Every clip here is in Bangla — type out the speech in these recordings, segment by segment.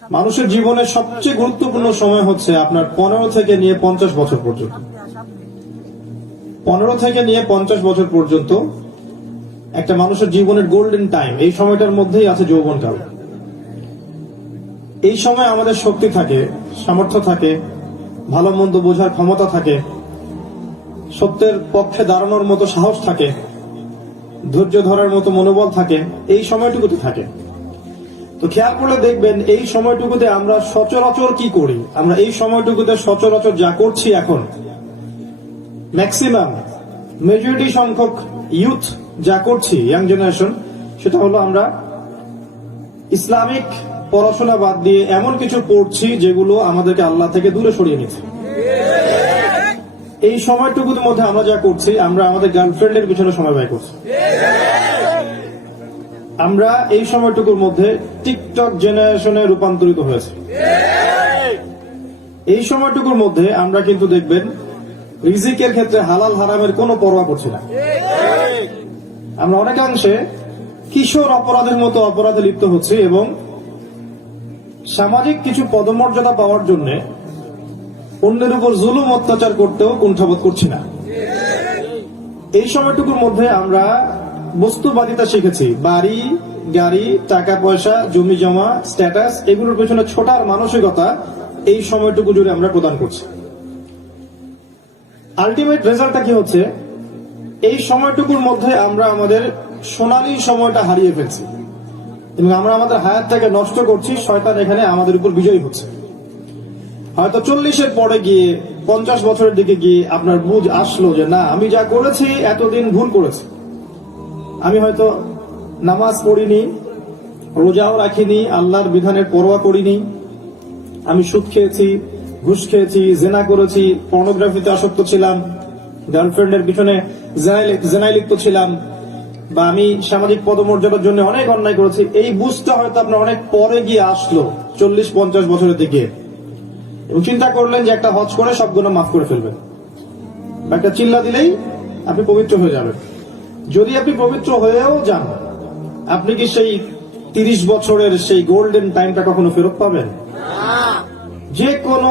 মানুষের জীবনের সবচেয়ে গুরুত্বপূর্ণ সময় হচ্ছে আপনার 15 থেকে নিয়ে 50 বছর পর্যন্ত। 15 থেকে নিয়ে 50 বছর পর্যন্ত একটা মানুষের জীবনের গোল্ডেন টাইম। এই সময়টার মধ্যেই আছে যৌবনকাল। এই সময় আমাদের শক্তি থাকে, সামর্থ্য থাকে, ভালো মন্দ বোঝার ক্ষমতা থাকে, সত্যের পক্ষে দাঁড়ানোর মতো সাহস থাকে, ধৈর্য ধরার মতো মনোবল থাকে। এই সময়টুকুতে থাকে। তো খেয়াল করলে দেখবেন এই সময়টুকুতে আমরা সচরাচর কি করি। আমরা এই সময়টুকুতে সচরাচর যা করছি এখন, ম্যাক্সিমাম মেজরিটি সংখ্যক ইউথ যা করছি, ইয়াং জেনারেশন, সেটা হলো আমরা ইসলামিক পড়াশোনা বাদ দিয়ে এমন কিছু পড়ছি যেগুলো আমাদেরকে আল্লাহ থেকে দূরে সরিয়ে নিচ্ছে। এই সময়টুকুর মধ্যে আমরা যা করছি, আমরা আমাদের গার্লফ্রেন্ডের পিছনে সময় ব্যয় করছি। আমরা এই সময়টুকুর মধ্যে টিকটক জেনারেশনে রূপান্তরিত হয়েছে। এই সময়টুকুর মধ্যে আমরা কিন্তু দেখবেন রিজিকের ক্ষেত্রে হালাল হারামের কোনো পরোয়া করছি না। আমরা অনেকাংশে কিশোর অপরাধের মতো অপরাধে লিপ্ত হচ্ছি এবং সামাজিক কিছু পদমর্যাদা পাওয়ার জন্য অন্যের উপর জুলুম অত্যাচার করতেও কুণ্ঠাবোধ করছি না। এই সময়টুকুর মধ্যে আমরা বস্তুবাদিতা শিখেছি। বাড়ি, গাড়ি, টাকা পয়সা, জমি জমা, স্ট্যাটাস, এগুলোর পেছনে ছোটার মানসিকতা এই সময়টুকু জুড়ে আমরা প্রদান করছি। আলটিমেট রেজাল্টটা কি হচ্ছে? এই সময়টুকুর মধ্যে আমরা আমাদের সোনালী সময়টা হারিয়ে ফেলছি এবং আমরা আমাদের হায়াতটাকে নষ্ট করছি। শয়তান এখানে আমাদের উপর বিজয়ী হচ্ছে। হয়তো 40-এর পরে গিয়ে 50 বছরের দিকে গিয়ে আপনার বুঝ আসলো যে না, আমি যা করেছি এতদিন ভুল করেছি। আমি হয়তো নামাজ পড়িনি, রোজাও রাখিনি, আল্লাহর বিধানের পরোয়া করিনি, আমি সুদ খেয়েছি, ঘুষ খেয়েছি, জেনা করেছি, পর্নোগ্রাফিতে আসক্ত ছিলাম, গার্লফ্রেন্ডের পিছনে জেনায় লিপ্ত ছিলাম, বা আমি সামাজিক পদমর্যাদার জন্য অনেক অন্যায় করেছি। এই বুঝতে হয়তো আপনার অনেক পরে গিয়ে আসলো, 40-50 বছরের দিকে, এবং চিন্তা করলেন যে একটা হজ করে সব গুনাহ মাফ করে ফেলবেন, বা একটা চিল্লা দিলেই আপনি পবিত্র হয়ে যাবেন। যদি আপনি পবিত্র হয়েও যান, আপনি কি সেই 30 বছরের সেই গোল্ডেন টাইমটা কখনো ফেরত পাবেন? যে কোনো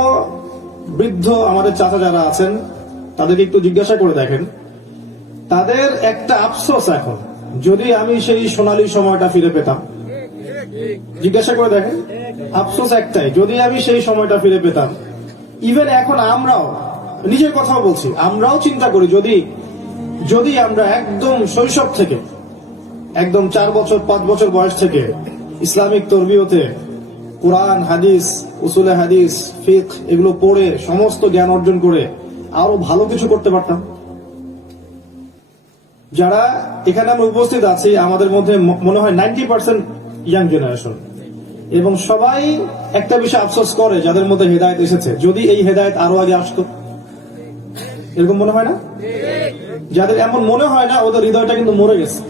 বৃদ্ধ আমাদের চাচা যারা আছেন তাদেরকে একটু জিজ্ঞাসা করে দেখেন, তাদের একটা আফসোস এখন, যদি আমি সেই সোনালী সময়টা ফিরে পেতাম। জিজ্ঞাসা করে দেখেন, আফসোস একটাই, যদি আমি সেই সময়টা ফিরে পেতাম। ইভেন এখন আমরাও, নিজের কথাও বলছি, আমরাও চিন্তা করি যদি আমরা একদম শৈশব থেকে, একদম 4 বছর 5 বছর বয়স থেকে ইসলামিক তরবিয়তে কোরআন, হাদিস, উসুলে হাদিস, ফিকহ এগুলো পড়ে সমস্ত জ্ঞান অর্জন করে আরো ভালো কিছু করতে পারতাম। যারা এখানে আমরা উপস্থিত আছি, আমাদের মধ্যে মনে হয় 90% ইয়াং জেনারেশন, এবং সবাই একটা বিষয় আফসোস করে যাদের মধ্যে হেদায়েত এসেছে, যদি এই হেদায়েত আরো আগে আসতো। এরকম মনে হয় না? যাদের এমন মনে হয় না, ওদের হৃদয়টা কিন্তু মরে গেছে,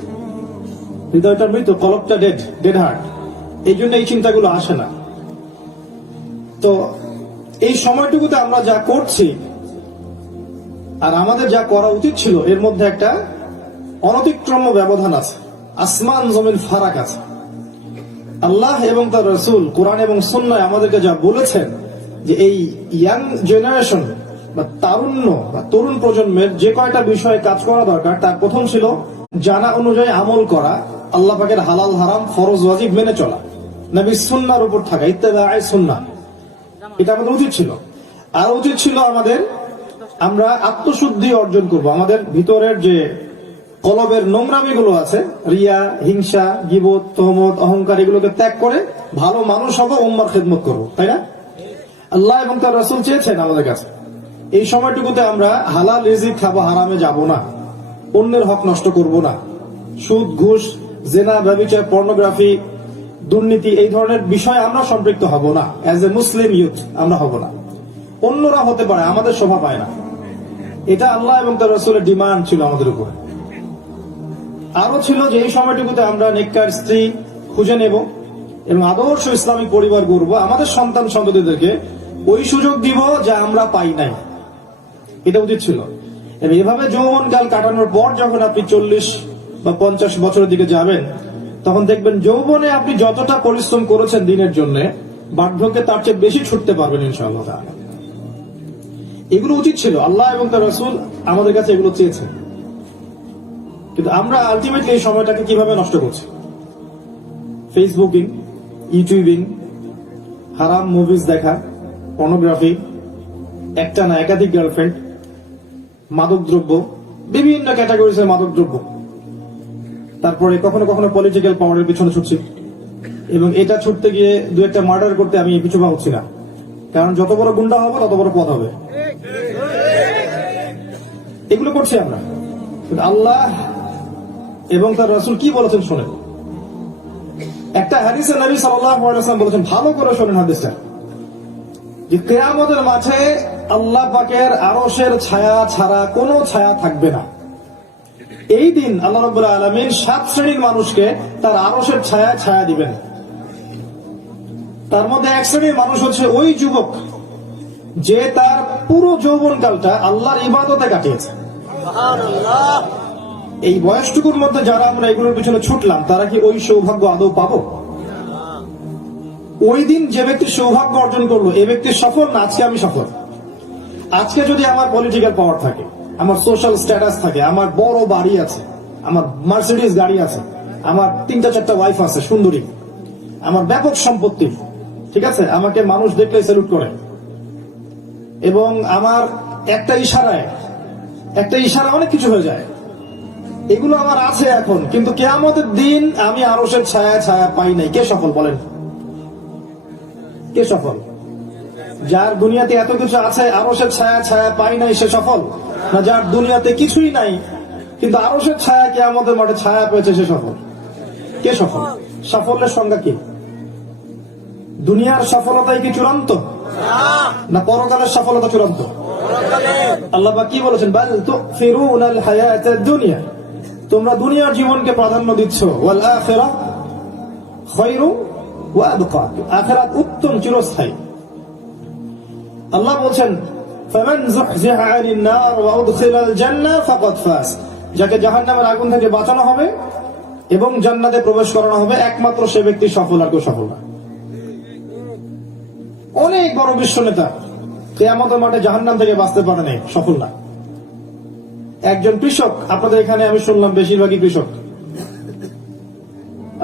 হৃদয়টা মৃত, কলবটা ডেড হার্ট। এই জন্য এই চিন্তাগুলো আসে না। তো এই সময়টুকুতে আমরা যা করছি আর আমাদের যা করা উচিত ছিল, এর মধ্যে একটা অনতিক্রম্য ব্যবধান আছে, আসমান জমিন ফারাক আছে। আল্লাহ এবং তার রাসূল কোরআন এবং সুন্নাহ আমাদেরকে যা বলেছেন যে এই ইয়াং জেনারেশন বা তারুণ্য বা তরুণ প্রজন্মের যে কয়টা বিষয়ে কাজ করা দরকার, তার প্রথম ছিল জানা অনুযায়ী আমল করা, আল্লাহ পাকের হালাল হারাম ফরজ ওয়াজিব মেনে চলা, নবীর সুন্নাহর উপর থাকা, ইত্তেবায়ে সুন্নাহ। এটা আমাদের উচিত ছিল। আর উচিত ছিল আমাদের, আমরা আত্মশুদ্ধি অর্জন করব। আমাদের ভিতরের যে কলবের নোংরামি গুলো আছে, রিয়া, হিংসা, গীবত, তহমত, অহংকার, এগুলোকে ত্যাগ করে ভালো মানুষ হবো, উম্মার খেদমত করবো, তাই না? আল্লাহ এবং তার রাসূল চেয়েছেন আমাদের কাছে এই সময়টুকুতে আমরা হালাল রিজিক খাবো, হারামে যাব না, অন্যের হক নষ্ট করব না, সুদ, ঘুষ, জেনা, ব্যভিচার, পর্নোগ্রাফি, দুর্নীতি, এই ধরনের বিষয়ে আমরা সম্পৃক্ত হব না। অ্যাজ এ মুসলিম ইউথ আমরা হব না। অন্যরা হতে পারে, আমাদের শোভা পায় না। এটা আল্লাহ এবং তার রাসূলের ডিমান্ড ছিল আমাদের উপরে। আরো ছিল যে এই সময়টুকুতে আমরা নেককার স্ত্রী খুঁজে নেব এবং আদর্শ ইসলামিক পরিবার গড়ব, আমাদের সন্তান সন্ততিদেরকে ওই সুযোগ দিব যা আমরা পাই নাই। এটা উচিত ছিল। এবং এভাবে যৌবনকাল কাটানোর পর যখন আপনি 40 বা 50 বছরের দিকে যাবেন, তখন দেখবেন যৌবনে আপনি যতটা পরিশ্রম করেছেন দিনের জন্য, বার্ধক্যে তার চেয়ে বেশি ছুটতে পারবেন ইনশাআল্লাহ তাআলা। এগুলো উচিত ছিল, আল্লাহ এবং তার রাসূল আমাদের কাছে এগুলো চেয়েছে, কিন্তু আমরা আলটিমেটলি এই সময়টাকে কিভাবে নষ্ট করছি? ফেসবুকিং, ইউটিউবিং, হারাম মুভিজ দেখা, পর্নোগ্রাফি, একটা না একাধিক গার্লফ্রেন্ড, মাদকদ্রব্য, বিভিন্ন ক্যাটাগরিজের মাদকদ্রব্য, তারপরে কখনো কখনো পলিটিক্যাল পাওয়ারের পিছনে ছুটছি, এবং এটা ছুটতে গিয়ে দু একটা মার্ডার করতে আমি পিছু পা হচ্ছি না, কারণ যত বড় গুন্ডা হবে তত বড় পদ হবে। এগুলো করছি আমরা, কিন্তু আল্লাহ এবং তার রাসূল কি বলেছেন শোনেন। একটা হাদিসে নবী সাল্লাল্লাহু আলাইহি ওয়াসাল্লাম বলেছেন, ভালো করে শোনেন হাদিসটা, যে কিয়ামতের মাঠে আল্লাহ পাকের আরশের ছায়া ছাড়া কোনো ছায়া থাকবে না। এই দিন আল্লাহ রাব্বুল আলামিন 7 শ্রেণীর মানুষকে তার আরশের ছায়া ছায়া দিবেন। তার মধ্যে এক শ্রেণীর মানুষ হচ্ছে ওই যুবক যে তার পুরো যৌবনকালটা আল্লাহর ইবাদতে কাটিয়েছে। এই বয়সটুকুর মধ্যে যারা আমরা এগুলোর পিছনে ছুটলাম, তারা কি ওই সৌভাগ্য আদৌ পাবো? ওই দিন যে ব্যক্তি সৌভাগ্য অর্জন করলো, এই ব্যক্তি সফল না আজকে আমি সফল? আজকে যদি আমার পলিটিক্যাল পাওয়ার থাকে, আমার সোশ্যাল স্ট্যাটাস থাকে, আমার বড় বাড়ি আছে, আমার মার্সিডিজ গাড়ি আছে, আমার 3-4টা ওয়াইফ আছে সুন্দরী, আমার ব্যাপক সম্পত্তি, ঠিক আছে, আমাকে মানুষ দেখলে স্যালুট করে, এবং আমার একটা ইশারা অনেক কিছু হয়ে যায়, এগুলো আমার আছে এখন, কিন্তু কিয়ামতের দিন আমি আরশের ছায়া ছায়া পাই নাই। কে সফল বলেন? কে সফল? যার দুনিয়াতে এত কিছু আছে, আরশের ছায়া ছায়া পাই নাই, সে সফল? না যার দুনিয়াতে কিছুই নাই কিন্তু আরশের ছায়া কিয়ামতের মাঠে ছায়া পেয়েছে, সে সফল? কে সফল? সাফল্যের সংজ্ঞা কি? দুনিয়ার সফলতাই কি চূড়ান্ত, না পরকালের সফলতা চূড়ান্ত? আল্লাহ পাক কি বলেছেন? বাল তুফিরুনাল হায়াতাদ দুনিয়া, তোমরা দুনিয়ার জীবনকে প্রাধান্য দিচ্ছ, ওয়াল আখিরাহ খায়রু ওয়া আবকা, আখিরাত উত্তম চিরস্থায়ী। আল্লাহ বলেন, ফামান যুহজিহা আনিন নার ওয়া উদখিলাল জান্নাহ ফাকাদ ফাজ, যাকে জাহান্নামের আগুন থেকে বাঁচানো হবে এবং জান্নাতে প্রবেশ করানো হবে, একমাত্র সে ব্যক্তি সফল, আর কেউ সফল না। অনেক বড় বিশ্ব নেতা কিয়ামতের মাঠে জাহান্নাম থেকে বাঁচতে পারে নাই, সফল না। একজন কৃষক, আপনাদের এখানে আমি শুনলাম বেশিরভাগই কৃষক,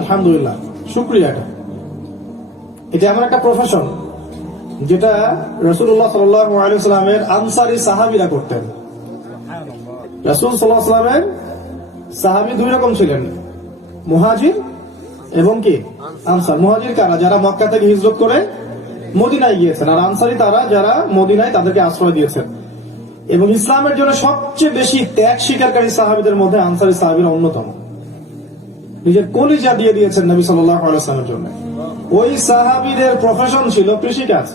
আলহামদুলিল্লাহ, শুকরিয়া। এটা এমন একটা প্রফেশন যেটা রাসূলুল্লাহ সাল্লাল্লাহু আলাইহি ওয়াসাল্লামের আনসারী সাহাবীরা করতেন। রাসূল সাল্লাল্লাহু আলাইহি ওয়াসাল্লামের সাহাবী দুই রকম ছিলেন, মুহাজির এবং কি আনসার। মুহাজির কারা? যারা মক্কা থেকে হিজরত করে মদিনায় গিয়েছেন, আর আনসারী তারা যারা মদিনায় তাদেরকে আশ্রয় দিয়েছেন। এবং ইসলামের জন্য সবচেয়ে বেশি ত্যাগ স্বীকারকারী সাহাবীদের মধ্যে আনসারী সাহাবীরা অন্যতম। নিজের কলিজা দিয়ে দিয়েছেন নবী সাল্লাল্লাহু আলাইহি ওয়াসাল্লামের জন্য। ওই সাহাবীদের প্রফেশন ছিল কৃষিকাজ।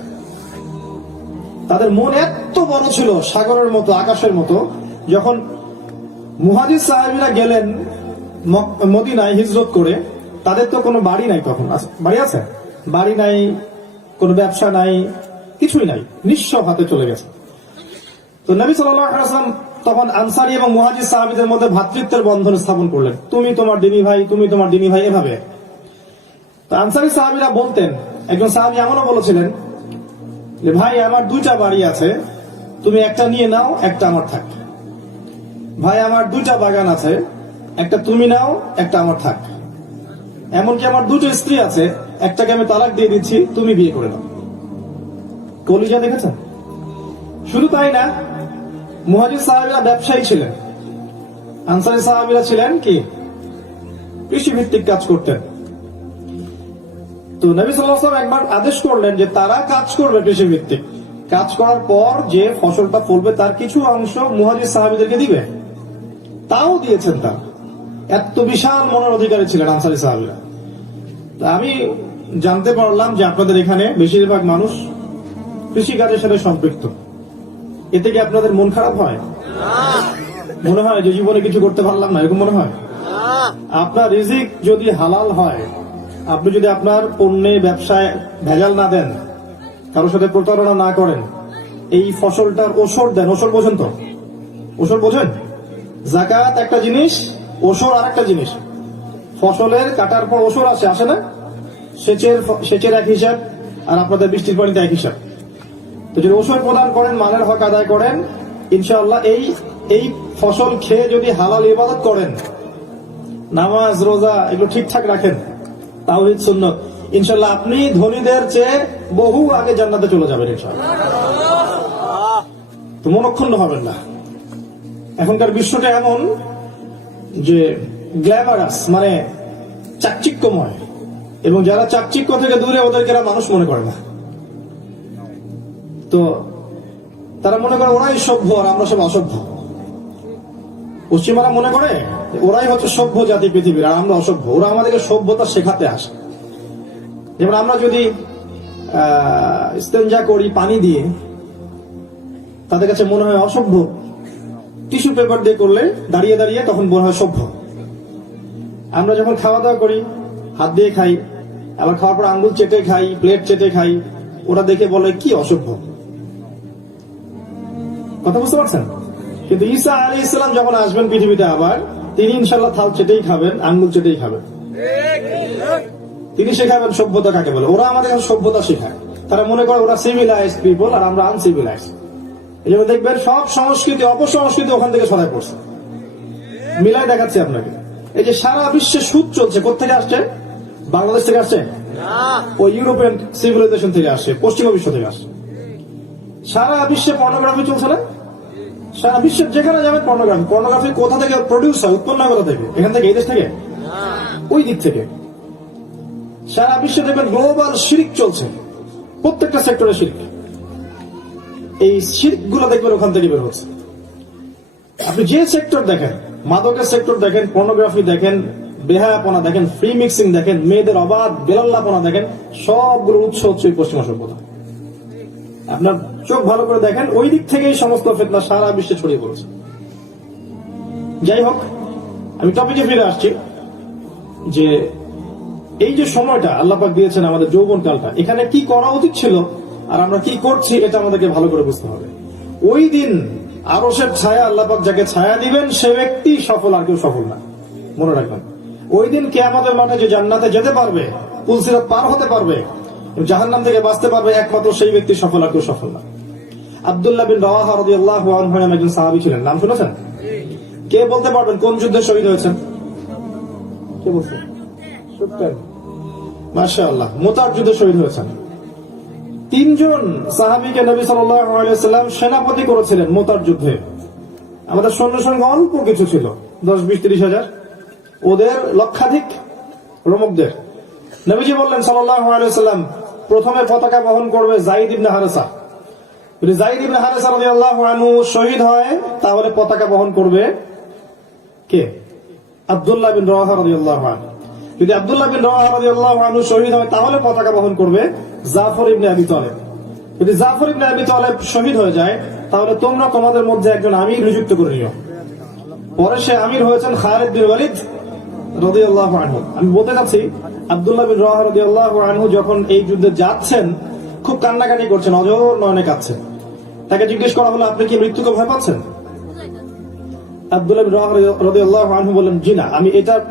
তাদের মন এত বড় ছিল, সাগরের মতো, আকাশের মতো। যখন মুহাজির সাহাবীরা গেলেন মদিনায় হিজরত করে, তাদের তো কোনো বাড়ি নাই, তখন বাড়ি আছে? বাড়ি নাই, কোনো ব্যবসা নাই, কিছুই নাই, নিঃস্ব হাতে চলে গেছে। তো নবী সাল্লাল্লাহু আলাইহি ওয়াসাল্লাম তখন আনসারী এবং মুহাজির সাহাবীদের মধ্যে ভ্রাতৃত্বের বন্ধন স্থাপন করলেন, তুমি তোমার দিনী ভাই, তুমি তোমার দিনী ভাই, এভাবে। তো আনসারী সাহাবীরা বলতেন, একজন সাহাবী এমনও বলেছিলেন যে ভাই আমার 2টা বাড়ি আছে, তুমি একটা নিয়ে নাও, একটা আমার থাক। ভাই আমার 2টা বাগান আছে, একটা তুমি নাও, একটা আমার থাক। এমনকি আমার 2টো স্ত্রী আছে, একটাকে আমি তালাক দিয়ে দিচ্ছি, তুমি বিয়ে করে নাও। কলিজা দেখেছেন? শুধু তাই না, মুহাজির সাহাবীরা ব্যবসায়ী ছিলেন, আনসারী সাহাবীরা ছিলেন কি কৃষি ভিত্তিক কাজ করতেন। তো নবী সাল্লাল্লাহু আলাইহি ওয়াসাল্লাম একবার আদেশ করলেন যে তারা কাজ করবে কৃষি ভিত্তিক, কাজ করার পর যে ফসলটা ফলবে তার কিছু অংশ মুহাজির সাহাবীদেরকে দিবে। তাও দিয়েছেন তারা। এত বিশাল মনের অধিকারী ছিলেন আনসারী সাহাবীরা। আমি জানতে পারলাম যে আপনাদের এখানে বেশিরভাগ মানুষ কৃষিকাজের সাথে সম্পৃক্ত। এতে কি আপনাদের মন খারাপ হয়? মনে হয় যে জীবনে কিছু করতে পারলাম না, এরকম মনে হয়? আপনার রিজিক যদি হালাল হয়, আপনি যদি আপনার পণ্যে ব্যবসায় ভেজাল না দেন, কারোর সাথে প্রতারণা না করেন, এই ফসলটার ওসর দেন। ওসর বোঝেন তো? ওসর বোঝেন? যাকাত একটা জিনিস, ওসর আর একটা জিনিস। ফসলের কাটার পর ওসর আসে না? সেচের এক হিসাব, আর আপনাদের বৃষ্টির পানিতে এক হিসাব। তো যদি ওষুধ প্রদান করেন, মালের হক আদায় করেন, ইনশাআল্লাহ এই ফসল খেয়ে যদি হালাল ইবাদত করেন, নামাজ রোজা এগুলো ঠিকঠাক রাখেন, তাওহীদ সুন্নাত, ইনশাআল্লাহ আপনি ধনীদের চেয়ে বহু আগে জান্নাতে চলে যাবেন ইনশাআল্লাহ। তো মনক্ষুণ্ণ হবেন না। এখনকার বিশ্বটা এমন যে গ্ল্যামারাস, মানে চাকচিক্যময়, এবং যারা চাকচিক্য থেকে দূরে ওদেরকে মানুষ মনে করে না। তো তারা মনে করে ওরাই সভ্য আর আমরা সব অসভ্য। পশ্চিমারা মনে করে ওরাই হচ্ছে সভ্য জাতি পৃথিবীর, আর আমরা অসভ্য। ওরা আমাদেরকে সভ্যতা শেখাতে আসে। যেমন আমরা যদি ইস্তেঞ্জা করি পানি দিয়ে, তাদের কাছে মনে হয় অসভ্য। টিস্যু পেপার দিয়ে করলে দাঁড়িয়ে দাঁড়িয়ে, তখন মনে হয় সভ্য। আমরা যখন খাওয়া দাওয়া করি হাত দিয়ে খাই, আবার খাওয়ার পর আঙ্গুল চেটে খাই, প্লেট চেটে খাই, ওরা দেখে বলে কি অসভ্য। কথা বুঝতে পারছেন? কিন্তু ঈসা আলাইহিস সালাম যখন আসবেন পৃথিবীতে, আবার তিনি ইনশাআল্লাহ থাল চেটেই খাবেন, আঙ্গুল চেটেই খাবেন। তিনি শেখাবেন সভ্যতা কাকে বলে। ওরা আমাদের সভ্যতা শেখায়। তারা মনে করে ওরা সিভিলাইজড পিপল আর আমরা আনসিভিলাইজড। এই জন্য দেখবেন সব সংস্কৃতি অপসংস্কৃতি ওখান থেকে ছড়ায় পড়ছে। মিলাই দেখাচ্ছি আপনাকে। এই যে সারা বিশ্বে সুদ চলছে, কোথেকে আসছে? বাংলাদেশ থেকে আসছে? ওই ইউরোপিয়ান সিভিলাইজেশন থেকে আসছে, পশ্চিমা বিশ্ব থেকে আসছে। সারা বিশ্বে পর্নোগ্রাফি চলছে না? সারা বিশ্বের যেখানে যাবেন পর্নোগ্রাফি কোথা থেকে প্রডিউস হয়, উৎপন্ন হয় কোথা থেকে? এখান থেকে, এই দেশ থেকে, ওই দিক থেকে। সারা বিশ্বে দেখবেন গ্লোবাল শিরক চলছে, প্রত্যেকটা সেক্টরে শিরক। এই শিরক গুলো দেখবেন ওখান থেকে বের হচ্ছে। আপনি যে সেক্টর দেখেন, মাদকের সেক্টর দেখেন, পর্নোগ্রাফি দেখেন, বেহায়াপনা দেখেন, ফ্রি মিক্সিং দেখেন, মেয়েদের অবাধ বেলাল্লাপনা দেখেন, সবগুলোর উৎস হচ্ছে পশ্চিমা সভ্যতা। আপনার চোখ ভালো করে দেখেন, ওই দিক থেকেই সমস্ত ফিতনা সারা বিশ্বে ছড়িয়ে পড়েছে। যাই হোক, আমি টপিকে ফিরে আসছি যে এই যে সময়টা আল্লাহ পাক দিয়েছেন আমাদের যৌবনকালটা, এখানে কি করা উচিত ছিল আর আমরা কি করছি এটা আমাদেরকে ভালো করে বুঝতে হবে। ওই দিন আরশের ছায়া আল্লাহ পাক যাকে ছায়া দিবেন সে ব্যক্তি সফল, আর কেউ সফল না। মনে রাখবেন, ওই দিন কিয়ামতের মাঠে যে জান্নাতে যেতে পারবে, পুলসিরাত পার হতে পারবে, জাহান্নাম থেকে বাঁচতে পারবে, একমাত্র সেই ব্যক্তি সফল, আর কেউ সফল না। আব্দুল্লাহ বিন রাওয়াহা রাদিয়াল্লাহু আনহু নামে একজন সাহাবী ছিলেন। নাম শুনেছেন? কে বলতে পারবেন কোন যুদ্ধে শহীদ হয়েছেন? কে বলছে? মাশাআল্লাহ, মুতার যুদ্ধে শহীদ হয়েছেন। 3 জন সাহাবীকে নবী সাল্লাল্লাহু আলাইহি ওয়াসাল্লাম সেনাপতি করেছিলেন মুতার যুদ্ধে। আমাদের সৈন্য সংখ্যা অল্প কিছু ছিল, 10-20-30 হাজার, ওদের লক্ষাধিক রোমকদের। নবীজি বললেন সাল্লাল্লাহু আলাইহি ওয়াসাল্লাম, প্রথমে পতাকা বহন করবে যায়েদ ইবনে হারেসা। যদি যায়েদ ইবনে হারেসা রাদিয়াল্লাহু আনহু শহীদ হয়, তাহলে পতাকা বহন করবে কে? আব্দুল্লাহ বিন রাওয়াহা রাদিয়াল্লাহু আনহু। যদি আব্দুল্লাহ বিন রাওয়াহা রাদিয়াল্লাহু আনহু শহীদ হয়, তাহলে পতাকা বহন করবে জাফর ইবনে আবি তালেব। যদি জাফর ইবনে আবি তালেব শহীদ হয়ে যায়, তাহলে তোমরা তোমাদের মধ্যে একজন আমির নিযুক্ত করে নিও। পরে সে আমির হয়েছেন খালিদ বিন ওয়ালিদ রাদিয়াল্লাহু আনহু। আমি বলতে চাচ্ছি, আব্দুল্লাহ বিন রাওয়াহা রাদিয়াল্লাহু আনহু যখন এই যুদ্ধে যাচ্ছেন, খুব কান্নাকাটি করছেন, অঝোর নয়নে কাঁদছেন। তাকে জিজ্ঞেস করা হলো, আপনি কি মৃত্যুকে ভয় পাচ্ছেন? আব্দুল্লাহ বিন রাওয়াহা রাদিয়াল্লাহু আনহু বললেন, জি না, আমি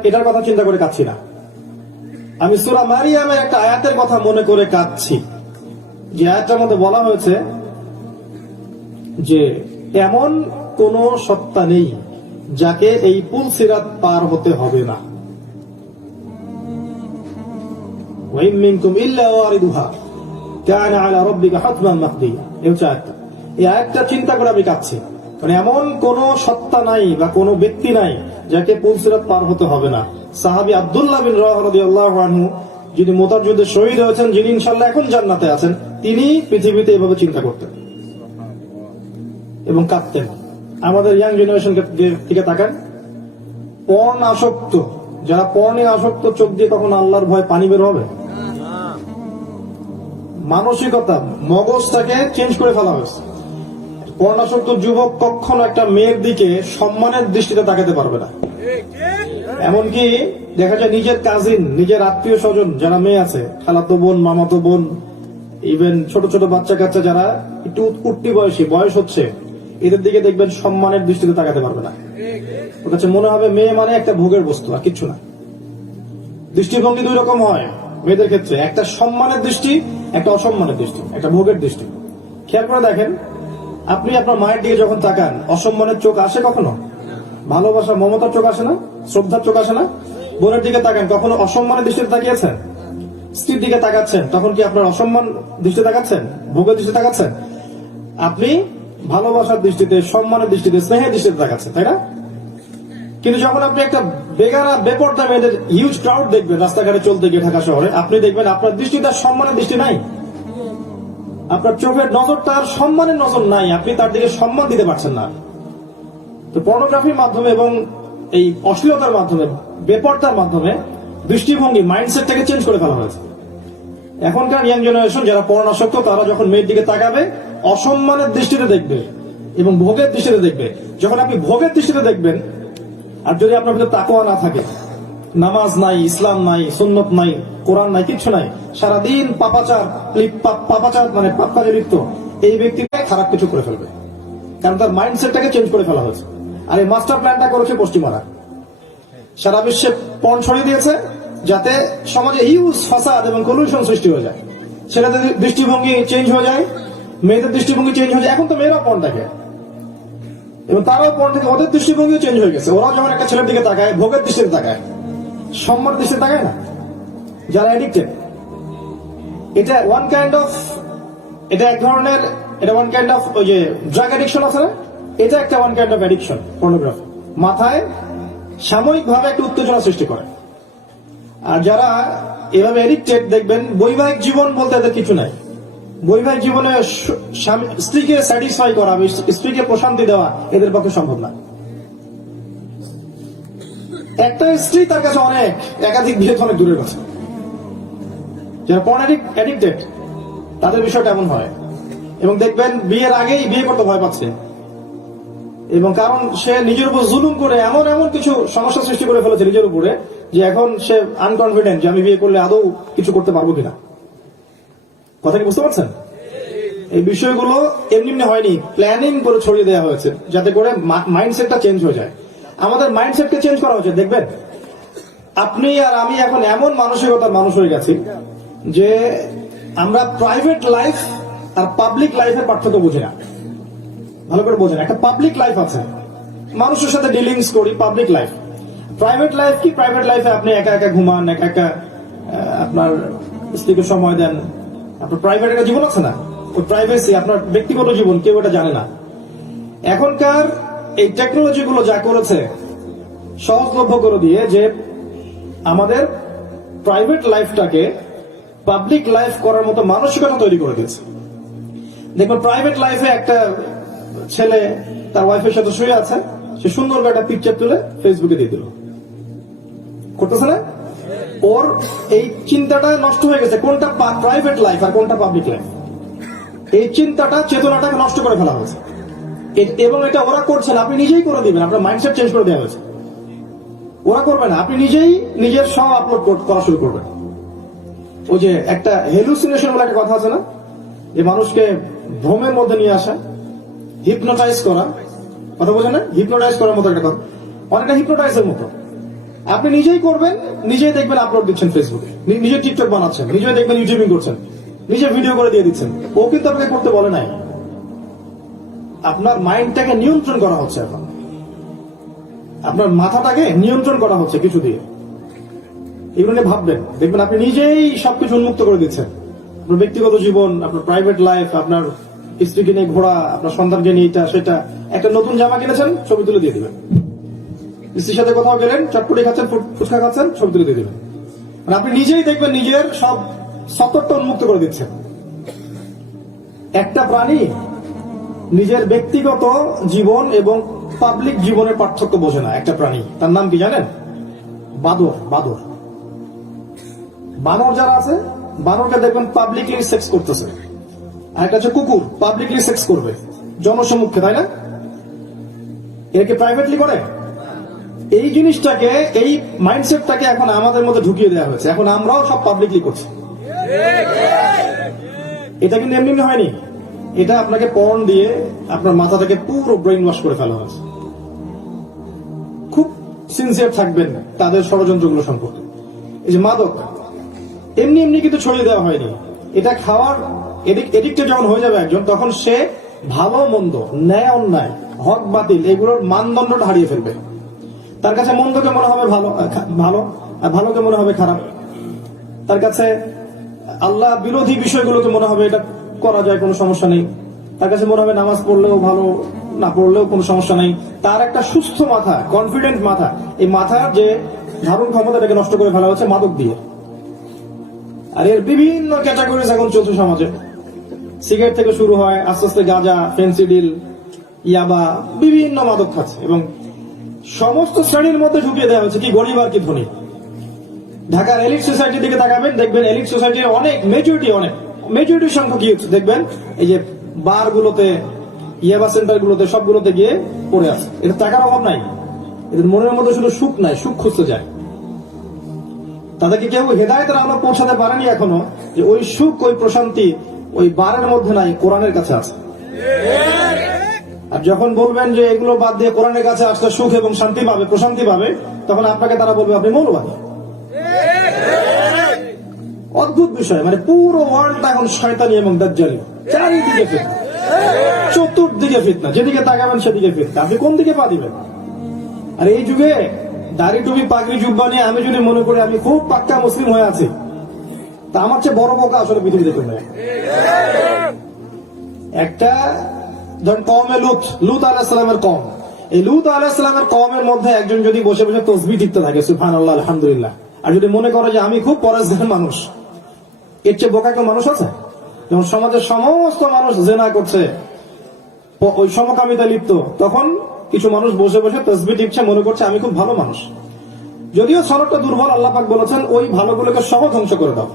এটার কথা চিন্তা করে কাঁদছি না। আমি সূরা মারিয়ামের একটা আয়াতের কথা মনে করে কাঁদছি, যে আয়াতটার মধ্যে বলা হয়েছে যে এমন কোন সত্তা নেই যাকে এই পুলসিরাত পার হতে হবে না। ওয়া ইন মিনকুম ইল্লা ওয়ারিদুহা কানা আলা রাব্বিকা হাতমান মাকদিয়া। এই আয়াতটা চিন্তা করে আমি কাঁদছি। মানে এমন কোন সত্তা নাই বা কোন ব্যক্তি নাই যাকে পুলসিরাত পার হতে হবে না। সাহাবী আব্দুল্লাহ বিন রাওয়াহা রাদিয়াল্লাহু আনহু যিনি মুতার যুদ্ধে শহীদ হয়েছেন, যিনি ইনশাআল্লাহ এখন জান্নাতে আছেন, তিনি পৃথিবীতে এভাবে চিন্তা করতেন এবং কাঁদতেন। আমাদের ইয়াং জেনারেশন দিকে তাকান, পর্ন আসক্ত, যারা পর্নে আসক্ত, চোখ দিয়ে কখন আল্লাহর ভয় পানি বের হবে? মানসিকতা, মগজটাকে চেঞ্জ করে ফেলা হয়েছে। পর্নাসক্ত যুবক কখনো একটা মেয়ের দিকে সম্মানের দৃষ্টিতে তাকাতে পারবে না। এমনকি দেখা যায় নিজের কাজিন, নিজের আত্মীয় স্বজন যারা মেয়ে আছে, খালাতো বোন, মামাতো বোন, ইভেন ছোট ছোট বাচ্চা কাচ্চা যারা একটু উঠতি বয়স হচ্ছে, এদের দিকে দেখবেন সম্মানের দৃষ্টিতে তাকাতে পারবে না। ওর কাছে মনে হবে মেয়ে মানে একটা ভোগের বস্তু, আর কিচ্ছু না। দৃষ্টিভঙ্গি 2 রকম হয় মেয়েদের ক্ষেত্রে, একটা সম্মানের দৃষ্টি একটা অসম্মানের দৃষ্টি, একটা ভোগের দৃষ্টি। খেয়াল করে দেখেন, আপনি আপনার মায়ের দিকে যখন তাকান, অসম্মানের চোখ আসে কখনো? ভালোবাসা মমতার চোখ আসে না? শ্রদ্ধার চোখ আসে না? বোনের দিকে তাকান, কখনো অসম্মানের দৃষ্টিতে তাকিয়েছেন? স্ত্রীর দিকে তাকাচ্ছেন, তখন কি আপনার অসম্মান দৃষ্টি তাকাচ্ছেন, ভোগের দৃষ্টি তাকাচ্ছেন? আপনি ভালোবাসার দৃষ্টিতে, সম্মানের দৃষ্টিতে, স্নেহের দৃষ্টিতে তাকাচ্ছেন, তাই না? কিন্তু যখন আপনি একটা বেগানা বেপর্দা মেয়েদের হিউজ ক্রাউড দেখবেন রাস্তাঘাটে চলতে গিয়ে ঢাকা শহরে, আপনি দেখবেন আপনার দৃষ্টিতে সম্মানের দৃষ্টি নাই, আপনার চোখের নজরটা আর সম্মানের নজর নাই, আপনি তার দিকে সম্মান দিতে পারছেন না। তো পর্নোগ্রাফির মাধ্যমে এবং এই অশ্লীলতার মাধ্যমে, বেপর্দার মাধ্যমে দৃষ্টিভঙ্গি, মাইন্ডসেটটাকে চেঞ্জ করে ফেলা হয়েছে। এখনকার ইয়াং জেনারেশন যারা পর্ণাসক্ত, তারা যখন মেয়ের দিকে তাকাবে অসম্মানের দৃষ্টিতে দেখবে এবং ভোগের দৃষ্টিতে দেখবে। যখন আপনি ভোগের দৃষ্টিতে দেখবেন, আর যদি আপনার ভিতরে তাকওয়া না থাকে, নামাজ নাই, ইসলাম নাই, সুন্নত নাই, কোরআন নাই, কিচ্ছু নাই, সারাদিন পাপাচার মানে পাপ কাজে লিপ্ত, এই ব্যক্তিকে খারাপ কিছু করে ফেলবে, কারণ তার মাইন্ডসেটটাকে চেঞ্জ করে ফেলা হয়েছে। আর এই মাস্টার প্ল্যানটা করেছে পশ্চিমারা, সারা বিশ্বে পর্ন ছড়িয়ে দিয়েছে যাতে সমাজে হিউজ ফাসাদ এবং কলুশন সৃষ্টি হয়ে যায়, ছেলেদের দৃষ্টিভঙ্গি চেঞ্জ হয়ে যায়, মেয়েদের দৃষ্টিভঙ্গি চেঞ্জ হয়ে যায়। এখন তো মেয়েরা পর্ন দেখে এবং তারাও পর্ন থেকে ওদের দৃষ্টিভঙ্গিও চেঞ্জ হয়ে গেছে। ওরাও যেমন একটা ছেলের দিকে তাকায়, ভোগের দৃষ্টিতে তাকায়, সম্মানের দৃষ্টিতে তাকায় না। যারা এডিক্টেড, এটা ওয়ান কাইন্ড অফ, এটা এক ধরনের, এটা ওয়ান কাইন্ড অফ, ওই যে ড্রাগ অ্যাডিকশন আছে না, এটা একটা one kind of addiction. Pornography মাথায় সাময়িকভাবে একটা উত্তেজনা সৃষ্টি করে। আর যারা এভাবে এডিক্টেড, দেখবেন বৈবাহিক জীবন বলতে এদের কিছু নাই। বৈবাহিক জীবনে স্ত্রীকে স্যাটিসফাই করা, স্ত্রীকে প্রশান্তি দেওয়া এদের পক্ষে সম্ভব না। একটা স্ত্রী তার কাছে অনেক, একাধিক বিয়ে তো অনেক দূরের কথা। যারা পর্ন অ্যাডিক্টেড তাদের বিষয়টা এমন হয়, এবং দেখবেন বিয়ের আগেই বিয়ে করতে ভয় পাচ্ছে, এবং কারণ সে নিজের উপর জুলুম করে এমন এমন কিছু সমস্যা সৃষ্টি করে ফেলেছে নিজের উপরে, যে এখন সে আনকনফিডেন্ট যে আমি বিয়ে করলে আদৌ কিছু করতে পারবো কিনা। কথা কি বুঝতে পারছেন? এই বিষয়গুলো এমনি এমনি হয়নি, প্ল্যানিং করে ছড়িয়ে দেওয়া হয়েছে যাতে করে মাইন্ডসেটটা চেঞ্জ হয়ে যায়। আমাদের মাইন্ডসেটকে চেঞ্জ করা হয়েছে। দেখবেন আপনি আর আমি এখন এমন মানসিকতার মানুষ হয়ে গেছি যে আমরা প্রাইভেট লাইফ আর পাবলিক লাইফের পার্থক্য বুঝি না। ভালো করে বোঝেন, একটা পাবলিক লাইফ আছে, মানুষের সাথে ডিলিংস করি, পাবলিক লাইফ। প্রাইভেট লাইফ কি? প্রাইভেট লাইফে আপনি একা একা ঘুমান, একা একা আপনার স্ত্রীকে সময় দেন, আপনার প্রাইভেট একটা জীবন আছে না, ওই প্রাইভেসি, আপনার ব্যক্তিগত জীবন, কেউ এটা জানে না। এখনকার এই টেকনোলজি গুলো যা করেছে, সহজলভ্য করে দিয়ে যে আমাদের প্রাইভেট লাইফটাকে পাবলিক লাইফ করার মতো মানসিকতা তৈরি করে দিয়েছে। দেখবেন প্রাইভেট লাইফে একটা ছেলে তার ওয়াইফের সাথে শুয়ে আছে, সে সুন্দর করে একটা পিকচার তুলে ফেসবুকে দিয়ে দিল, করতেছে না? ওর এই চিন্তাটা নষ্ট হয়ে গেছে, কোনটা প্রাইভেট লাইফ আর কোনটা পাবলিক লাইফ। এই চিন্তাটা, চেতনাটাকে নষ্ট করে ফেলা হয়েছে, এবং এটা ওরা করছেন, আপনি নিজেই করে দিবেন। আপনার মাইন্ডসেট চেঞ্জ করে দেওয়া হয়েছে, ওরা করবে না, আপনি নিজেই নিজের সব আপলোড করা শুরু করবেন। ওই যে একটা হেলুসিনেশন বলে একটা কথা আছে না, যে মানুষকে ভ্রমের মধ্যে নিয়ে আসা, হিপনোটাইজ করা, কথা বোঝে না? হিপনোটাইজ করার মতো একটা কথা, অনেকটা হিপনোটাইজের মতো। আপনি নিজেই করবেন, নিজেই দেখবেন আপলোড দিচ্ছেন ফেসবুকে, নিজে টিকটক বানাচ্ছেন, নিজে দেখবেন ইউটিউবিং করছেন, নিজে ভিডিও করে দিয়ে দিচ্ছেন। ও কিন্তু আপনাকে করতে বলে নাই, আপনার মাইন্ডটাকে নিয়ন্ত্রণ করা হচ্ছে, এখন আপনার মাথাটাকে নিয়ন্ত্রণ করা হচ্ছে কিছু দিয়ে। এগুলো নিয়ে ভাববেন, দেখবেন আপনি নিজেই সবকিছু উন্মুক্ত করে দিচ্ছেন। আপনার ব্যক্তিগত জীবন, আপনার প্রাইভেট লাইফ, আপনার স্ত্রীকে নিয়ে ঘোরা, আপনার সন্তানকে নিয়ে এটা সেটা। একটা নতুন জামা কিনেছেন, ছবি তুলে দিয়ে দিবেন। স্ত্রীর সাথে কোথাও গেলেন, চটপটি খাচ্ছেন, ফুচকা খাচ্ছেন, ছবি তুলে দিয়ে দিবেন। মানে আপনি নিজেই দেখবেন নিজের সব সতর্কতা উন্মুক্ত করে দিচ্ছেন। একটা প্রাণী নিজের ব্যক্তিগত জীবন এবং পাবলিক জীবনের পার্থক্য বোঝে না। একটা প্রাণী, তার নাম কি জানেন? বাদর। বানর যারা আছে, বানরকে দেখবেন পাবলিকলি সেক্স করতেছে, আর একটা হচ্ছে কুকুর, পাবলিকলি সেক্স করবে জনসম্মুখে, তাই না? একে প্রাইভেটলি করে। এই জিনিসটাকে, এই মাইন্ডসেটটাকে এখন আমাদের মধ্যে ঢুকিয়ে দেওয়া হয়েছে, এখন আমরাও সব পাবলিকলি করছি। এটা কিন্তু এমনি এমনি হয়নি, এটা আপনাকে পর্ন দিয়ে আপনার মাথা থেকে পুরো ব্রেইন ওয়াশ করে ফেলা হয়েছে। খুব সিনসিয়ার থাকবেন তাদের ষড়যন্ত্রগুলো সম্পর্কে। এই যে মাদক, এমনি এমনি কিন্তু ছড়িয়ে দেওয়া হয়নি। এটা খাওয়ার এডিক্টেড যখন হয়ে যাবে একজন, তখন সে ভালো মন্দ, ন্যায় অন্যায়, হক বাতিল এগুলোর মানদণ্ডটা হারিয়ে ফেলবে। তার কাছে মন্দকে মনে হবে ভালো ভালো, আর ভালোকে মনে হবে খারাপ। তার কাছে আল্লাহ বিরোধী বিষয়গুলোকে মনে হবে এটা করা যায়, কোনো সমস্যা নেই। তার কাছে মনে হবে নামাজ পড়লেও ভালো, না পড়লেও কোনো সমস্যা নেই। তার একটা সুস্থ মাথা, কনফিডেন্ট মাথা, এই মাথার যে ধারণ ক্ষমতাটাকে নষ্ট করে ফেলা হচ্ছে মাদক দিয়ে। আর এর বিভিন্ন ক্যাটাগরিজ এখন চলছে সমাজে। সিগারেট থেকে শুরু হয়, আস্তে আস্তে গাঁজা, ফেন্সিডিল, ইয়াবা, বিভিন্ন মাদক খাচ্ছে এবং সমস্ত শ্রেণীর মধ্যে ঢুকিয়ে দেওয়া হচ্ছে, কি গরিব আর কি ধনী। ঢাকার এলিট সোসাইটির দিকে তাকাবেন, দেখবেন এলিট সোসাইটির অনেক মেজরিটি সংখ্যক ইউথ দেখবেন এই যে বার গুলোতে, ইয়াবা সেন্টার গুলোতে, সবগুলোতে গিয়ে পড়ে আছে। এদের টাকার অভাব নাই, এদের মনের মধ্যে শুধু সুখ নাই, সুখ খুঁজতে যায়। তাদেরকে কেউ হেদায়েতের আলো পৌঁছাতে পারেনি এখনো, যে ওই সুখ, ওই প্রশান্তি ওই বারের মধ্যে নাই, কোরআনের কাছে আছে। আর যখন বলবেন যে এগুলো বাদ দিয়ে কোরআনের কাছে আসলে সুখ এবং শান্তি পাবে, প্রশান্তি পাবে, তখন আপনাকে তারা বলবে আপনি মৌলবাদী। অদ্ভুত বিষয়, মানে পুরো ওয়ার্ল্ডটা এখন শয়তানি এবং দাজ্জালি, চারিদিকে ফিতনা, চতুর্দিকে ফিতনা, যেদিকে তাকাবেন সেদিকে ফিতনা। আপনি কোন দিকে পা দিবেন? আর এই যুগে দাড়ি টুপি পাগড়ি জুব্বা নিয়ে আমি যদি মনে করি আমি খুব পাক্কা মুসলিম হয়ে আছি, তা আমার চেয়ে বড় বোকা আসলে পৃথিবীতে কেউ নেই। একটা ধরেন কওমে লুত আলাইহিস সালামের কওম, এই লুত আলাইহিস সালামের কওমের মধ্যে একজন যদি বসে বসে তাসবিহ টিপতে থাকে সুবহানাল্লাহ আলহামদুলিল্লাহ, আর যদি মনে করে যে আমি খুব পরেশগার মানুষ, এর চেয়ে বোকা কেউ মানুষ আছে? যখন সমাজের সমস্ত মানুষ জেনা করছে, ওই সমকামিতা লিপ্ত, তখন কিছু মানুষ বসে বসে তাসবিহ টিপছে, মনে করছে আমি খুব ভালো মানুষ। যদিও সনদটা দুর্বল, আল্লাহ পাক বলেছেন ওই ভালোগুলোকে সহ ধ্বংস করে দাও।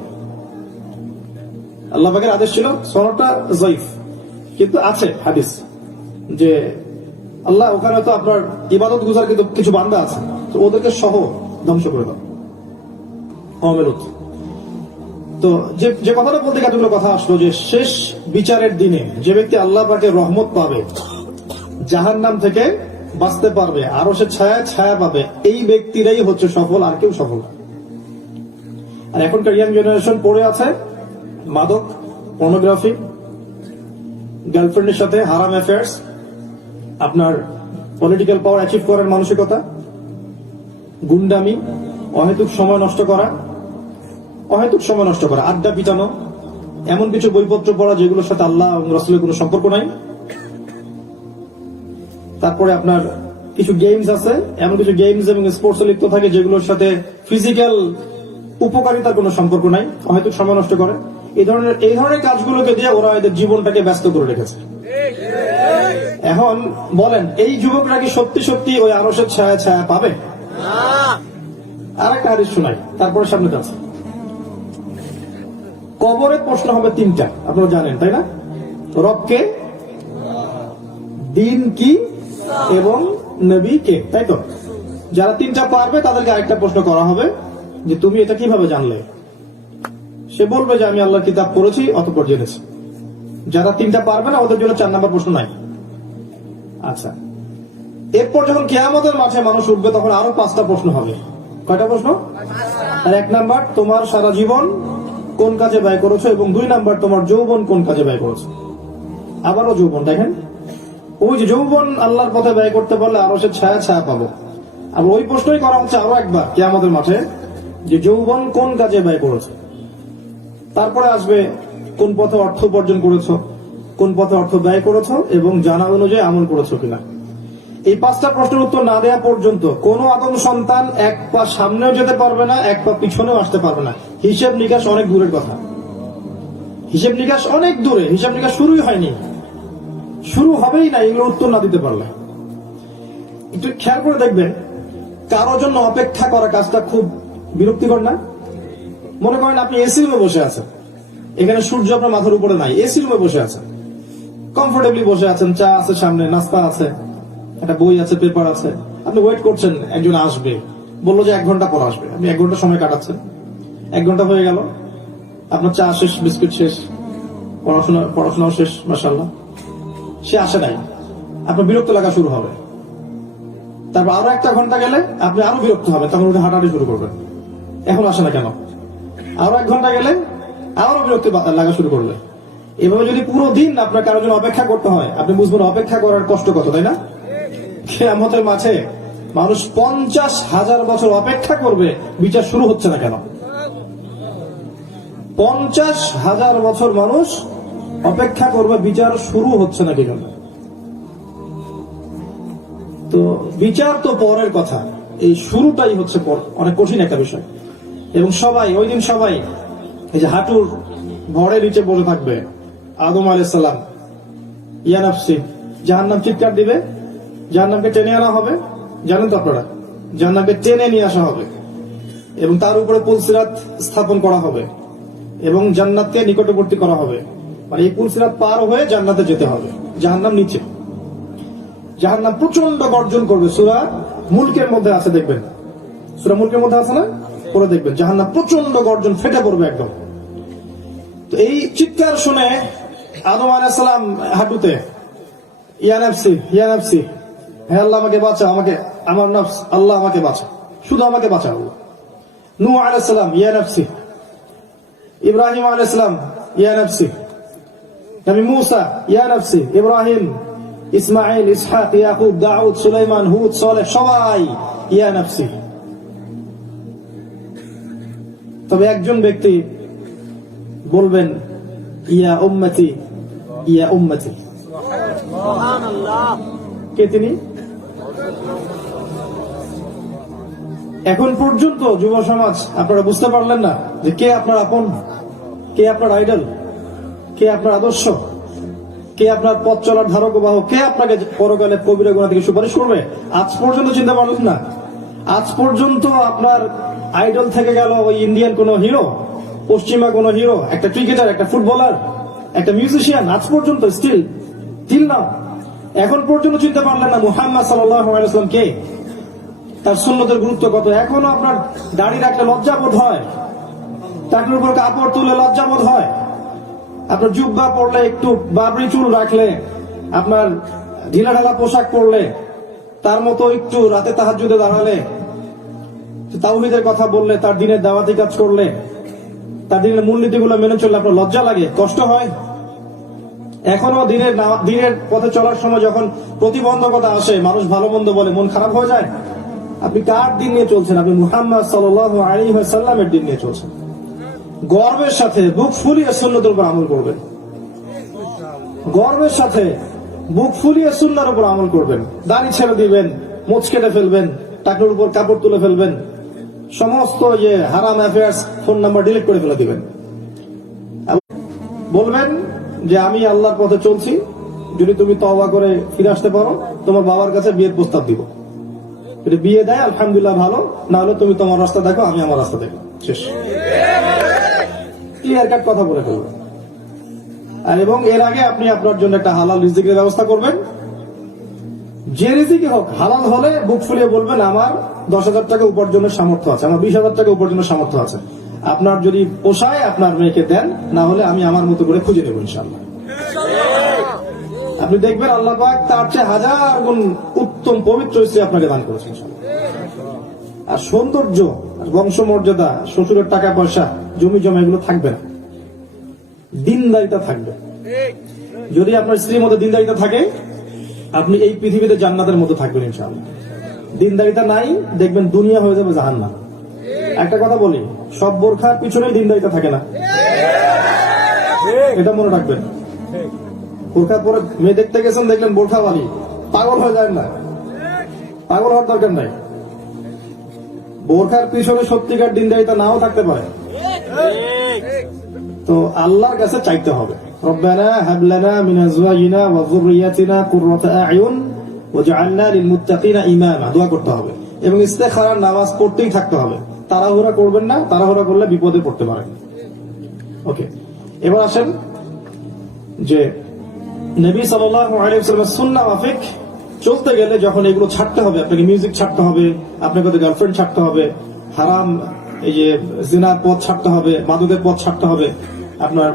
আল্লাহ পাকের আদেশ ছিল, সনদটা যায়ীফ, কিন্তু আছে হাদিস যে আল্লাহ ওখানে তো আপনার ইবাদত গুজার কিন্তু কিছু বান্দা আছে, তো ওদেরকে সহ ধ্বংস করে দাও। অমেলত। তো যে কথাটা বলতে এতগুলো কথা আসলো, যে শেষ বিচারের দিনে যে ব্যক্তি আল্লাহ পাকের রহমত পাবে, জাহান্নাম থেকে বাঁচতে পারবে, আরো সে ছায়া পাবে, এই ব্যক্তিরাই হচ্ছে সফল, আর কেউ সফল না। আর এখনকার ইয়াং জেনারেশন পড়ে আছে মাদক, পর্নোগ্রাফি, গার্লফ্রেন্ডের সাথে হারাম অ্যাফেয়ার্স, আপনার পলিটিক্যাল পাওয়ার অ্যাচিভ করার মানসিকতা, গুন্ডামি, অহেতুক সময় নষ্ট করা, আড্ডা পিটানো, এমন কিছু বইপত্র পড়া যেগুলোর সাথে আল্লাহ এবং রাসূলের কোনো সম্পর্ক নাই। তারপরে আপনার কিছু গেমস আছে, এমন কিছু গেমস এবং স্পোর্টস লিপ্ত থাকে যেগুলোর সাথে ফিজিক্যাল উপকারিতার কোনো সম্পর্ক নাই, অহেতুক সময় নষ্ট করে। এই ধরনের কাজগুলোকে দিয়ে ওরা এদের জীবনটাকে ব্যস্ত করে রেখেছে। এখন বলেন, এই যুবকরা কি সত্যি সত্যি ওই আরশের ছায়া পাবে? আরেকটা হাদিস শোনাই, তারপরে সামনে যাচ্ছে। কবরের প্রশ্ন হবে তিনটা, আপনারা জানেন তাই না? রবকে, দিন কি, এবং নবী কে, তাই তো? যারা তিনটা পারবে তাদেরকে আরেকটা প্রশ্ন করা হবে যে তুমি এটা কিভাবে জানলে? সে বলবে যে আমি আল্লাহর কিতাব পড়েছি, অতঃপর জেনেছি। যারা তিনটা পারবে না ওদের জন্য 4 নাম্বার প্রশ্ন নাই। আচ্ছা, এরপর যখন কিয়ামতের মাঠে মানুষ উঠবে তখন আরো 5টা প্রশ্ন হবে। কয়টা প্রশ্ন? আর 1 নাম্বার তোমার সারা জীবন কোন কাজে ব্যয় করেছো, এবং 2 নাম্বার তোমার যৌবন কোন কাজে ব্যয় করেছো। আবারও যৌবন, দেখেন ওই যে যৌবন আল্লাহর পথে ব্যয় করতে পারলে আরো সে ছায়া পাবো। আর ওই প্রশ্নই করা হচ্ছে আরো একবার কিয়ামতের মাঠে, যে যৌবন কোন কাজে ব্যয় করেছো। তারপরে আসবে কোন পথে অর্থ উপার্জন করেছো, কোন পথে অর্থ ব্যয় করেছো, এবং জানা অনুযায়ী আমল করেছো কিনা। এই 5টা প্রশ্নের উত্তর না দেওয়া পর্যন্ত কোন আদম সন্তান 1 পা সামনেও যেতে পারবে না, 1 পা পিছনেও আসতে পারবে না। হিসাব নিকাশ অনেক দূরের কথা, হিসাব নিকাশ অনেক দূরে, হিসাব নিকাশ শুরুই হয়নি, শুরু হবেই না এগুলো উত্তর না দিতে পারলে। একটু খেয়াল করে দেখবেন, কারোর জন্য অপেক্ষা করা কাজটা খুব বিরক্তিকর না? মনে করেন আপনি এসি রুমে বসে আছেন, এখানে সূর্য আপনার মাথার উপরে নাই, এসি রুমে বসে আছেন, কমফোর্টেবলি বসে আছেন, চা আছে সামনে, নাস্তা আছে, একটা বই আছে, পেপার আছে, আপনি ওয়েট করছেন একজন আসবে, বললো যে 1 ঘন্টা পর আসবে। আপনি 1 ঘন্টা সময় কাটাচ্ছেন, 1 ঘন্টা হয়ে গেল, আপনার চা শেষ, বিস্কুট শেষ, পড়াশোনাও শেষ, মাশাআল্লাহ, সে আসে নাই, আপনার বিরক্ত লাগা শুরু হবে। তারপর আরো 1 ঘন্টা গেলে আপনি আরো বিরক্ত হবে, তখন উঠে হাঁটাহাঁটি শুরু করবেন, এখন আসে না কেন। আরো 1 ঘন্টা গেলে আবারও বিরক্তি লাগা শুরু করলে। এভাবে যদি পুরো দিন আপনার কারোর জন্য অপেক্ষা করতে হয়, আপনি বুঝবেন অপেক্ষা করার কষ্ট কত, তাই না? কিয়ামতের মাঠে মানুষ 50,000 বছর অপেক্ষা করবে, বিচার শুরু হচ্ছে না কেন? 50,000 বছর মানুষ অপেক্ষা করবে, বিচার শুরু হচ্ছে না কেন? তো বিচার তো পরের কথা, এই শুরুটাই হচ্ছে অনেক কঠিন একটা বিষয়। এবং সবাই ওই দিন সবাই এই যে হাঁটুর ভরে নিচে বসে থাকবে। আদম আলাইহিস সালাম ইয়া নাফসি, জাহান্নাম চিৎকার দিবে, জাহান্নামকে টেনে আনা হবে, জানেন তো আপনারা, জাহান্নামকে টেনে নিয়ে আসা হবে এবং তার উপরে পুলসিরাত স্থাপন করা হবে এবং জান্নাতকে নিকটবর্তী করা হবে। মানে এই পুলসিরাত পার হয়ে জান্নাতে যেতে হবে, জাহান্নাম নিচে। জাহান্নাম প্রচন্ড গর্জন করবে, সূরা মুলকের মধ্যে আছে, দেখবেন, সূরা মুলকের মধ্যে আছে না, পরে দেখবেন জাহান্নাম প্রচন্ড গর্জন ফেটে পড়বে একদম। তো এই চিৎকার শুনে আদম আলাইহিস সালাম হাঁটুতে, ইয়া নাফসি, ইয়া নাফসি, হে আল্লাহ আমাকে বাঁচা, আমাকে, আমার নফস, আল্লাহ আমাকে বাঁচা, শুধু আমাকে বাঁচা। নূহ আলাইহিস সালাম ইয়া নাফসি, ইব্রাহিম আলাইহিস সালাম ইয়া নাফসি, নবী মূসা ইয়া নাফসি, ইব্রাহিম, ইসমাঈল, ইসহাক, ইয়াকুব, দাউদ, সুলাইমান, হুদ, সালেহ, সবাই ইয়া নাফসি। তবে একজন ব্যক্তি বলবেন ইয়া উম্মতি, ইয়া উম্মতি। কে তিনি? এখন পর্যন্ত যুব সমাজ আপনারা বুঝতে পারলেন না যে কে আপনার আপন, কে আপনার আইডল, কে আপনার আদর্শ, কে আপনার পথ চলার ধারক বাহক, কে আপনাকে পরকালে কবিরা গুনাহ থেকে সুপারিশ করবে। আজ পর্যন্ত চিন্তা পারলেন না। আজ পর্যন্ত আপনার আইডল থেকে গেল ওই ইন্ডিয়ান কোন হিরো, পশ্চিমা কোন হিরো, একটা ক্রিকেটার, একটা ফুটবলার, একটা মিউজিশিয়ান। আজ পর্যন্ত স্টিল না, এখন পর্যন্ত চিনতে পারলেন না মুহাম্মদ সাল্লাল্লাহু আলাইহি ওয়াসাল্লাম কে, তার সুন্নতের গুরুত্ব কত। এখনো আপনার দাড়ি রাখলে লজ্জা বোধ হয়, টাকনুর উপর কাপড় তুলে লজ্জা বোধ হয়, আপনার জুব্বা পরলে, একটু বাবরি চুল রাখলে, আপনার ঢিলা ঢালা পোশাক পরলে, তার মতো একটু রাতে তাহাজ্জুদে দাঁড়ালে, তাওহীদের কথা বললে, তার দিনের দাওয়াতি কাজ করলে, তার দিনের মূলনীতিগুলো মেনে চললে আপনার লজ্জা লাগে, কষ্ট হয়। এখনো দিনের পথে চলার সময় যখন প্রতিবন্ধকতা আসে, মানুষ ভালো মন্দ বলে, মন খারাপ হয়ে যায়। আপনি কার দিন নিয়ে চলছেন? আপনি মুহাম্মদ সাল্লাল্লাহু আলাইহি ওয়াসাল্লামের দিন নিয়ে চলছেন। গর্বের সাথে বুক ফুলিয়ে সুন্নতের উপর আমল করবেন, গর্বের সাথে বুক ফুলিয়ে সুন্নাহর উপর আমল করবেন। দাড়ি ছেড়ে দিবেন, মোচ কেটে ফেলবেন, টাকনুর উপর কাপড় তুলে ফেলবেন, সমস্ত যে হারাম অ্যাফেয়ার্স, ফোন নাম্বার ডিলিট করে ফেলে দিবেন। বলবেন যে আমি আল্লাহর পথে চলছি, যদি তুমি তওবা করে ফিরে আসতে পারো, তোমার বাবার কাছে বিয়ের প্রস্তাব দিব। যদি বিয়ে দেয় আলহামদুলিল্লাহ, ভালো, না হলে তুমি তোমার রাস্তা দেখো, আমি আমার রাস্তা দেখো, শেষ। ক্লিয়ার কাট কথা বলে ফেলবেন। আর এবং এর আগে আপনি আপনার জন্য একটা হালাল রিজিকের ব্যবস্থা করবেন। যে রিজিকই হোক, হালাল হলে বুক ফুলিয়ে বলবেন আমার 10,000 টাকা উপার্জনের সামর্থ্য আছে, আমার 20,000 টাকা উপার্জনের সামর্থ্য আছে। আপনার যদি পোষায় আপনার মেয়েকে দেন, না হলে আমি আমার মতো করে খুঁজে নেব ইনশাআল্লাহ। আপনি দেখবেন আল্লাহ পাক তার চেয়ে 1000 গুণ উত্তম পবিত্র স্ত্রী আপনাকে দান করেছেন। আর সৌন্দর্য, বংশমর্যাদা, শ্বশুরের টাকা পয়সা, জমি জমা এগুলো থাকবে না, দিনদারিতা থাকবে। যদি আপনার স্ত্রীর মধ্যে দিনদারিতা থাকে, আপনি এই পৃথিবীতে জান্নাতের মতো থাকবেন ইনশাআল্লাহ। দিনদারিতা নাই, দেখবেন দুনিয়া হয়ে যাবে জাহান্নাম। একটা কথা বলি, সব বোরখার পিছনে দিনদারিতা থাকে না, এটা মনে রাখবেন। বোরখা পরে মেয়ে দেখতে গেছেন, দেখলেন বোরখাওয়ালি, পাগল হয়ে যায় না, পাগল হওয়ার দরকার নাই। বোরখার পিছনে সত্যিকার দিনদারিতা নাও থাকতে পারে, তো আল্লাহর কাছে চাইতে হবে, রব্বানা হাব লানা মিন আজওয়াজিনা ওয়া যুররিয়াতিনা কুররাতা আ'য়ুন ওয়াজআলনা লিল মুত্তাকিনা ইমামা, দোয়া করতে হবে এবং ইস্তেখারার নামাজ পড়তেই থাকতে হবে। তাড়াহুড়া করবেন না, তাড়াহুড়া করলে বিপদে পড়তে পারেন। ওকে, এবার আসেন যে নবী সাল্লাল্লাহু আলাইহি ওয়াসাল্লামের সুন্নাহ মাফিক চলতে গেলে যখন এগুলো ছাড়তে হবে, আপনাকে মিউজিক ছাড়তে হবে, আপনাকে গার্লফ্রেন্ড ছাড়তে হবে, হারাম এই যে জিনার পথ ছাড়তে হবে, মাদকের পথ ছাড়তে হবে, আপনার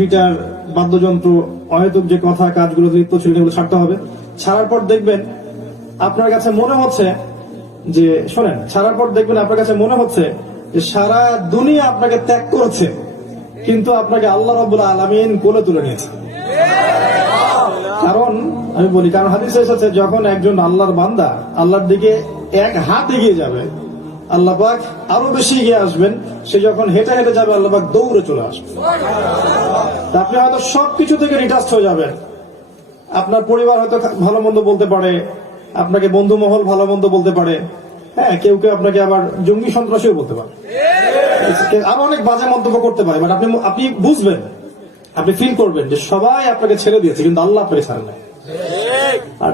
গিটার বাদ্যযন্ত্র, অহেতুক যে কথা কাজগুলো লিপ্ত ছিল এগুলো ছাড়তে হবে। ছাড়ার পর দেখবেন আপনার কাছে মনে হচ্ছে যে, শোনেন, ছাড়ার পর দেখবেন আপনার কাছে মনে হচ্ছে যে সারা দুনিয়া আপনাকে ত্যাগ করেছে, কিন্তু আপনাকে আল্লাহ রাব্বুল আলামিন কোলে তুলে নিয়েছে। কারণ আমি বলি, কারণ হাদিসে এসেছে যখন একজন আল্লাহর বান্দা আল্লাহর দিকে এক হাত এগিয়ে যাবে, আল্লাহ পাক আরো বেশি এগিয়ে আসবেন। সে যখন হেঁটে হেঁটে যাবে, আল্লাহ পাক দৌড়ে চলে আসবে। আপনি হয়তো সবকিছু থেকে রিটাস্ট হয়ে যাবেন। আপনার পরিবার হয়তো ভালো মন্দ বলতে পারে, আপনাকে বন্ধু মহল ভালো মন্দ বলতে পারে, হ্যাঁ, কেউ কেউ আপনাকে আবার জঙ্গি সন্ত্রাসীও বলতে পারে, আরো অনেক বাজে মন্তব্য করতে পারে। বাট আপনি বুঝবেন, আপনি ফিল করবেন যে সবাই আপনাকে ছেড়ে দিয়েছে, কিন্তু আল্লাহ আপনাকে ছাড়েন নাই। আর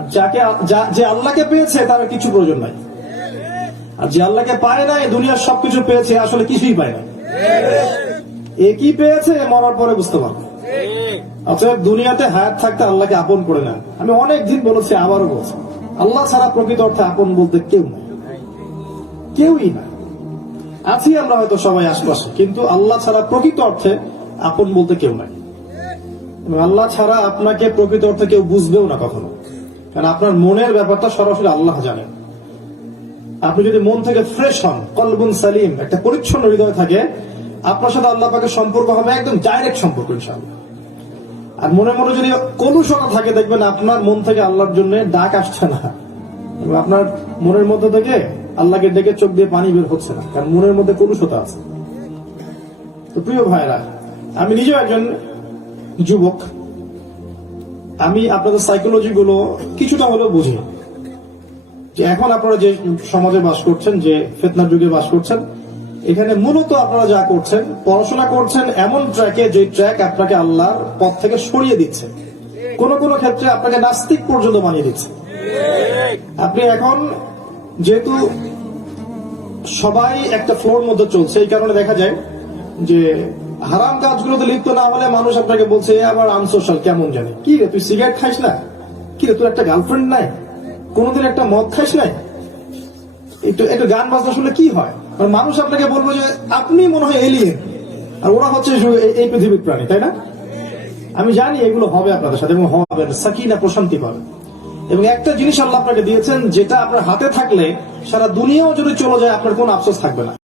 যে আল্লাহকে পেয়েছে তার কিছু প্রয়োজন নাই, আর যে আল্লাহকে পায় নাই, দুনিয়ার সবকিছু পেয়েছে, আসলে কিছুই পায় না। এ কি পেয়েছে মরার পরে বুঝতে পারবে। অতএব দুনিয়াতে হায়াত থাকতে আল্লাহকে আপন করে নেন। আমি অনেক দিন বলেছি, আবারও বলছি, আল্লাহ ছাড়া প্রকৃত অর্থে আপন বলতে কেউ নাই, কেউই না। আছি আমরা হয়তো সবাই আশপাশে, কিন্তু আল্লাহ ছাড়া প্রকৃত অর্থে আপন বলতে কেউ নাই। এবং আল্লাহ ছাড়া আপনাকে প্রকৃত অর্থে কেউ বুঝবেও না কখনো, কারণ আপনার মনের ব্যাপারটা সরাসরি আল্লাহ জানেন। আপনি যদি মন থেকে ফ্রেশ হন, কলবুন সালিম, একটা পরিচ্ছন্ন হৃদয় থাকে, আপনার সাথে আল্লাহ পাকের সম্পর্ক হবে একদম ডাইরেক্ট সম্পর্ক ইনশাআল্লাহ। আর মনে মনে যদি কলুষতা থাকে, দেখবেন আপনার মন থেকে আল্লাহর জন্য ডাক আসছে না, এবং আপনার মনের মধ্যে থেকে আল্লাহকে ডেকে চোখ দিয়ে পানি বের হচ্ছে না, কারণ মনের মধ্যে কলুষতা আছে। তো প্রিয় ভাইরা, আমি নিজেও একজন যুবক, আমি আপনাদের সাইকোলজি গুলো কিছুটা হলেও বুঝি, যে এখন আপনারা যে সমাজে বাস করছেন, যে ফিতনার যুগে বাস করছেন, এখানে মূলত আপনারা যা করছেন, পড়াশোনা করছেন এমন ট্র্যাকে, যে ট্র্যাক আপনাকে আল্লাহর পথ থেকে সরিয়ে দিচ্ছে, কোন কোন ক্ষেত্রে আপনাকে নাস্তিক পর্যন্ত বানিয়ে দিচ্ছে। আপনি এখন যেহেতু সবাই একটা ফ্লোর মধ্যে চলছে, এই কারণে দেখা যায় যে হারাম কাজগুলোতে লিপ্ত না হলে মানুষ আপনাকে বলছে আবার আনসোশ্যাল, কেমন জানি, কি রে তুই সিগারেট খাইস না, কি রে তোর একটা গার্লফ্রেন্ড নাই, কোনোদিন একটা মদ খাইস নাই, একটু গান বাজনা শুনলে কি হয়। মানুষ আপনাকে বলবো যে আপনি মনে হয় এলিয়েন, আর ওরা হচ্ছে এই পৃথিবীর প্রাণী, তাই না? আমি জানি এগুলো হবে আপনাদের সাথে, এবং হবে, সাকিনা, প্রশান্তি পাবে। এবং একটা জিনিস আল্লাহ আপনাকে দিয়েছেন, যেটা আপনার হাতে থাকলে সারা দুনিয়াও যদি চলে যায়, আপনার কোনো আফসোস থাকবে না।